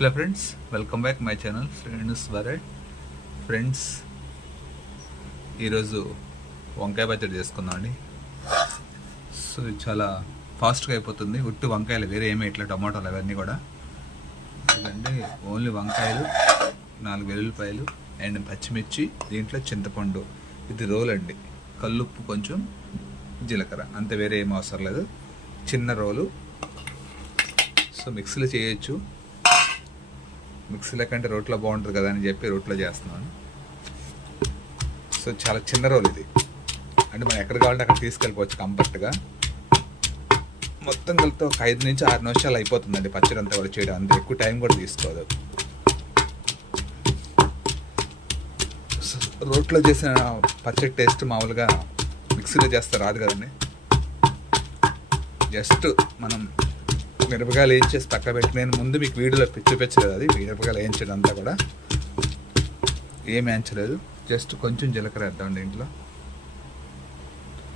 Hello friends, welcome back my channel friends world. Friends, ఈరోజు వంకాయ పచ్చడి చేసుకుందామండి. సో ఇది చాలా ఫాస్ట్గా అయిపోతుంది. ఉట్టి వంకాయలు, వేరే ఏమీ ఇట్లా టమాటాలు అవన్నీ కూడా. ఎందుకంటే ఓన్లీ వంకాయలు, 4 వెల్లుల్లిపాయలు అండ్ పచ్చిమిర్చి, దీంట్లో చింతపండు, ఇది రోల్ అండి, కల్లుప్పు, కొంచెం జీలకర్ర, అంతే, వేరే ఏం అవసరం లేదు. చిన్న రోలు. సో మిక్సీలో చేయొచ్చు, మిక్సీలో కంటే రోట్లో బాగుంటుంది కదా అని చెప్పి రోట్లో చేస్తున్నాను. సో చాలా చిన్న రోల్ ఇది, అంటే మనం ఎక్కడ కావాలంటే అక్కడ తీసుకెళ్ళిపోవచ్చు కంఫర్ట్గా. మొత్తం కలిపితే ఒక 5 నుంచి 6 నిమిషాలు అయిపోతుందండి పచ్చడి అంతా కూడా చేయడం. అంత ఎక్కువ టైం కూడా తీసుకోదు. రోట్లో చేసిన పచ్చడి టేస్ట్ మామూలుగా మిక్సీలో చేస్తే రాదు కదండి. జస్ట్ మనం మిరపకాయలు వేయించేసి పక్క పెట్టి, నేను ముందు మీకు వీడియోలో చూపించలేదు, అది మిరపకాయలు వేయించడం అంతా కూడా ఏం వేయించలేదు. జస్ట్ కొంచెం జీలకర్ర వేద్దామండి ఇంట్లో,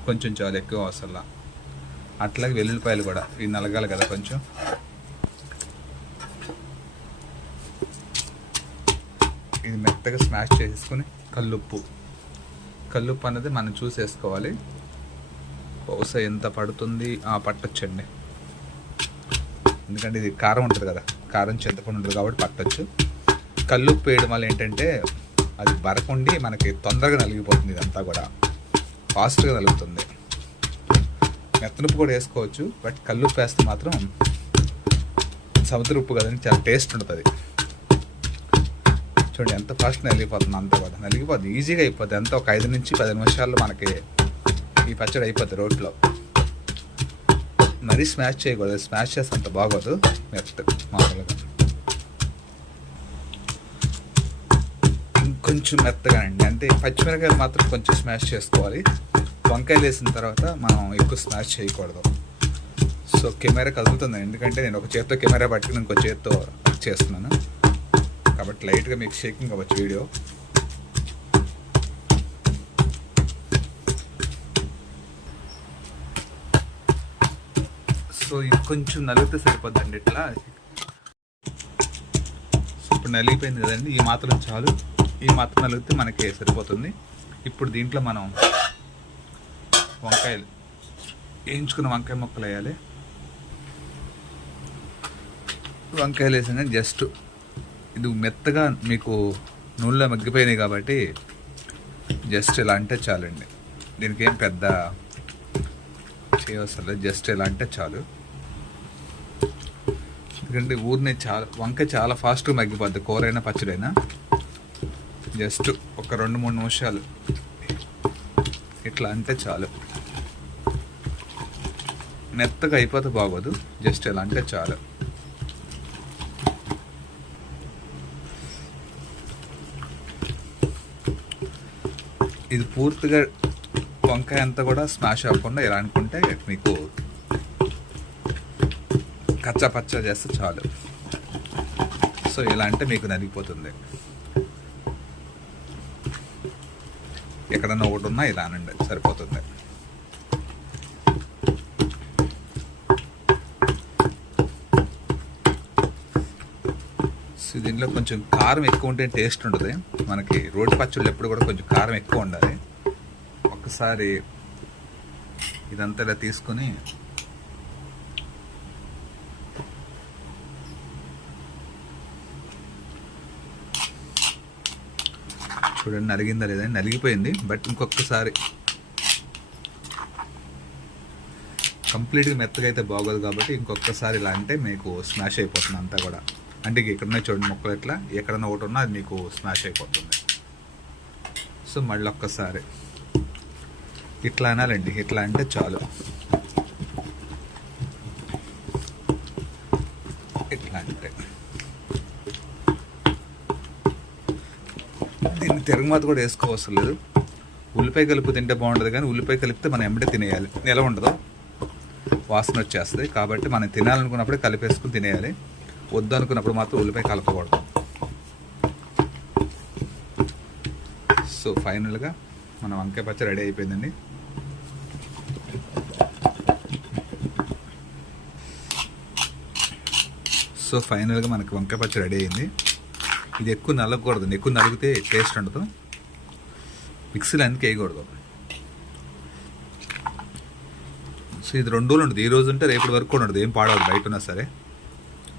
కొంచెం చాలా ఎక్కువ అవసరంలా. అట్లాగే వెల్లుల్లిపాయలు కూడా ఇవి నలగాలి కదా కొంచెం. ఇది మెత్తగా స్మాష్ చేసుకుని కల్లుప్పు అన్నది మనం చూసేసుకోవాలి. బహుశా ఎంత పడుతుంది, పట్టొచ్చండి. ఎందుకంటే ఇది కారం ఉంటుంది కదా, కారం చింతపండు ఉంటుంది కాబట్టి పట్టొచ్చు. కల్లుప్పు వేయడం వల్ల ఏంటంటే అది బరకుండి మనకి తొందరగా నలిగిపోతుంది. ఇదంతా కూడా ఫాస్ట్గా నలుగుతుంది. మెత్తనుప్పు కూడా వేసుకోవచ్చు, బట్ కల్లుప్పు వేస్తే మాత్రం సముద్ర ఉప్పు కదండి, చాలా టేస్ట్ ఉంటుంది. చూడండి ఎంత ఫాస్ట్గా నలిగిపోతుంది, అంతా కూడా నలిగిపోతుంది, ఈజీగా అయిపోతుంది. అంతా ఒక 5 నుంచి 10 నిమిషాల్లో మనకి ఈ పచ్చడి అయిపోతుంది రోట్లో. మరీ స్మాష్ చేయకూడదు, స్మాష్ చేస్తే అంత బాగోదు, మెత్త మామూలుగా ఇంకొంచెం మెత్తగా అండి. అంటే పచ్చిమిరకాయలు మాత్రం కొంచెం స్మాష్ చేసుకోవాలి. వంకాయలు వేసిన తర్వాత మనం ఎక్కువ స్మాష్ చేయకూడదు. సో కెమెరా కదులుతుంది, ఎందుకంటే నేను ఒక చేత్తో కెమెరా పట్టుకుని ఇంకో చేత్తో చేస్తున్నాను కాబట్టి లైట్గా మీకు షేకింగ్ అవ్వచ్చు వీడియో. సో ఇది కొంచెం నలిగితే సరిపోద్దండి ఇట్లా. సో ఇప్పుడు నలిగిపోయింది కదండి, ఈ మాత్రం చాలు. ఈ మాత్రం నలిగితే మనకి సరిపోతుంది. ఇప్పుడు దీంట్లో మనం వంకాయలు వేయించుకున్న వంకాయ ముక్కలు వేయాలి. వంకాయలు వేసాక జస్ట్ ఇది మెత్తగా మీకు నూనెలో మగ్గిపోయినాయి కాబట్టి జస్ట్ ఇలా అంటే చాలండి. దీనికి ఏం పెద్ద చేయవసరం లేదు, జస్ట్ ఇలా అంటే చాలు. ఎందుకంటే ఊరిని వంకాయ చాలా ఫాస్ట్గా మగ్గిపోద్ది, కూరైనా పచ్చడైనా. జస్ట్ ఒక 2-3 నిమిషాలు ఇట్లా అంటే చాలు. మెత్తగా అయిపోతే బాగోదు, జస్ట్ ఇలా అంటే చాలు. ఇది పూర్తిగా వంకాయ అంతా కూడా స్మాష్ అవ్వకుండా ఇలా అనుకుంటే మీకు కచ్చా పచ్చా చేస్తే చాలు. సో ఇలా అంటే మీకు నలిగిపోతుంది. ఎక్కడన్నా ఒకటి ఉన్నా ఇలా అనండి, సరిపోతుంది. సో దీంట్లో కొంచెం కారం ఎక్కువ ఉంటే టేస్ట్ ఉంటుంది. మనకి రోటి పచ్చళ్ళు ఎప్పుడు కూడా కొంచెం కారం ఎక్కువ ఉండాలి. ఒకసారి ఇదంతా ఇలా తీసుకొని చూడండి, నలిగిందా లేదా, నలిగిపోయింది. బట్ ఇంకొకసారి కంప్లీట్గా మెత్తగా అయితే బాగోదు కాబట్టి ఇంకొకసారి ఇలా అంటే మీకు స్మాష్ అయిపోతుంది అంతా కూడా. అంటే ఎక్కడన్నా చూడండి ముక్కలు ఎట్లా, ఎక్కడన్నా ఒకటి ఉన్నా అది మీకు స్మాష్ అయిపోతుంది. సో మళ్ళీ ఒక్కసారి ఇట్లా అనాలండి, ఇట్లా అంటే చాలు. ఇట్లా అంటే దీన్ని తిరగమాత కూడా వేసుకోవసరం లేదు. ఉల్లిపాయ కలుపు తింటే బాగుంటుంది, కానీ ఉల్లిపాయ కలిపితే మనం ఎమ్మటే తినేయాలి, నిల ఉండదు, వాసన వచ్చేస్తుంది. కాబట్టి మనం తినాలనుకున్నప్పుడే కలిపేసుకుని తినేయాలి. వద్దు అనుకున్నప్పుడు మాత్రం ఉల్లిపాయ కలపకూడదు. సో ఫైనల్గా మన వంకాయ పచ్చడి రెడీ అయిపోయిందండి. సో ఫైనల్గా మనకి వంకాయ పచ్చడి రెడీ అయింది. ఇది ఎక్కువ నలగకూడదు, ఎక్కువ నలిగితే టేస్ట్ ఉండదు. మిక్సీలో అందుకే వేయకూడదు. సో ఇది 2 రోజులు ఉంటుంది. ఈ రోజు ఉంటే రేపటి వరకు కూడా ఉండదు, ఏం పాడవదు. బయట ఉన్నా సరే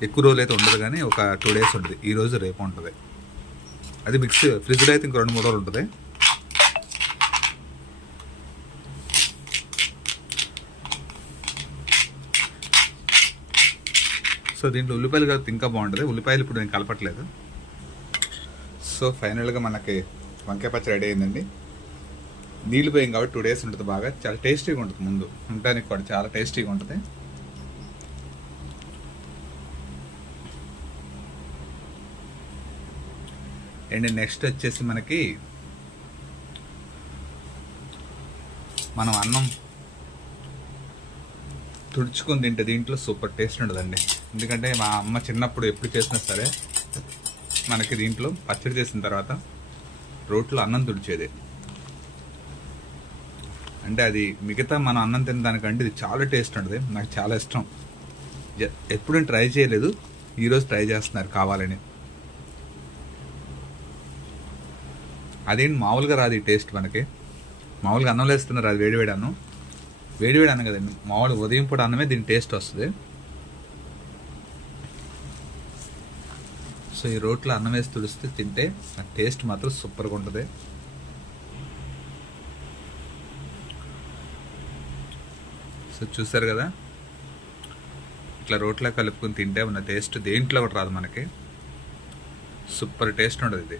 ఎక్కువ రోజులు అయితే ఉండదు, కానీ ఒక 2 డేస్ ఉంటుంది. ఈ రోజు రేపు ఉంటుంది. అది ఫ్రిడ్జ్లో అయితే ఇంకో 2-3 రోజులు ఉంటుంది. సో దీంట్లో ఉల్లిపాయలు కలిపితే ఇంకా బాగుంటుంది. ఉల్లిపాయలు ఇప్పుడు నేను కలపట్లేదు. సో ఫైనల్గా మనకి వంకాయ పచ్చడి రెడీ అయిందండి. నీళ్ళు పోయాం కాబట్టి 2 డేస్ ఉంటుంది. బాగా చాలా టేస్టీగా ఉంటుంది. ముందు ఉండడానికి కూడా చాలా టేస్టీగా ఉంటుంది. అండ్ నెక్స్ట్ వచ్చేసి మనకి మనం అన్నం తుడుచుకొని తింటే దీంట్లో సూపర్ టేస్ట్ ఉంటుందండి. ఎందుకంటే మా అమ్మ చిన్నప్పుడు ఎప్పుడు చేసినా సరే మనకి దీంట్లో పచ్చడి చేసిన తర్వాత రోట్లో అన్నం తుడిచేది. అంటే అది మిగతా మనం అన్నం తినడానికంటే ఇది చాలా టేస్ట్ ఉంటుంది. నాకు చాలా ఇష్టం. ఎప్పుడు ట్రై చేయలేదు, ఈరోజు ట్రై చేస్తున్నారు కావాలని. అదేంటి మామూలుగా రాదు ఈ టేస్ట్. మనకి మామూలుగా అన్నం వేస్తున్నారు, అది వేడివేడి అన్నం. వేడివేడి అన్నం కదండి, మామూలుగా ఉదయం పూట అన్నమే దీని టేస్ట్ వస్తుంది. సో ఈ రోట్లో అన్నం వేసి తుడిస్తే తింటే ఆ టేస్ట్ మాత్రం సూపర్గా ఉంటుంది. సో చూసారు కదా, ఇట్లా రోట్లో కలుపుకొని తింటే ఉన్న టేస్ట్ దేంట్లో కూడా రాదు మనకి. సూపర్ టేస్ట్ ఉండదు ఇది.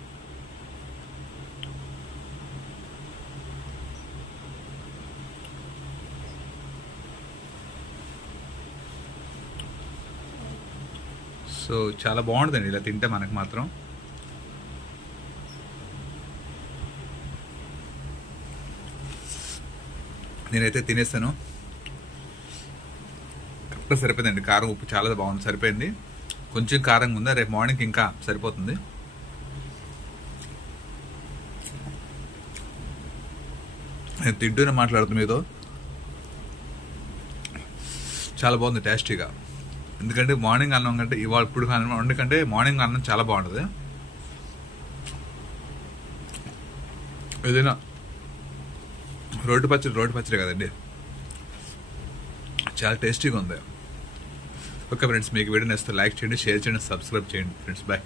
సో చాలా బాగుంటుందండి ఇలా తింటే మనకు మాత్రం. నేనైతే తినేస్తాను. కరెక్ట్గా సరిపోయిందండి. కారం ఉప్పు చాలా బాగుంది, సరిపోయింది. కొంచెం కారంగా ఉందా, రేపు మార్నింగ్ ఇంకా సరిపోతుంది. నేను తింటూనే మాట్లాడుతున్నా మీతో. చాలా బాగుంది టేస్టీగా. ఎందుకంటే మార్నింగ్ అన్నం కంటే ఇవాళ ఇప్పుడు వండుకంటే మార్నింగ్ అన్నం చాలా బాగుంటుంది. ఏదైనా రోడ్డు పచ్చడి కదండి, చాలా టేస్టీగా ఉంది. ఓకే ఫ్రెండ్స్, మీకు వీడియో నచ్చితే లైక్ చేయండి, షేర్ చేయండి, సబ్స్క్రైబ్ చేయండి ఫ్రెండ్స్. బాయ్.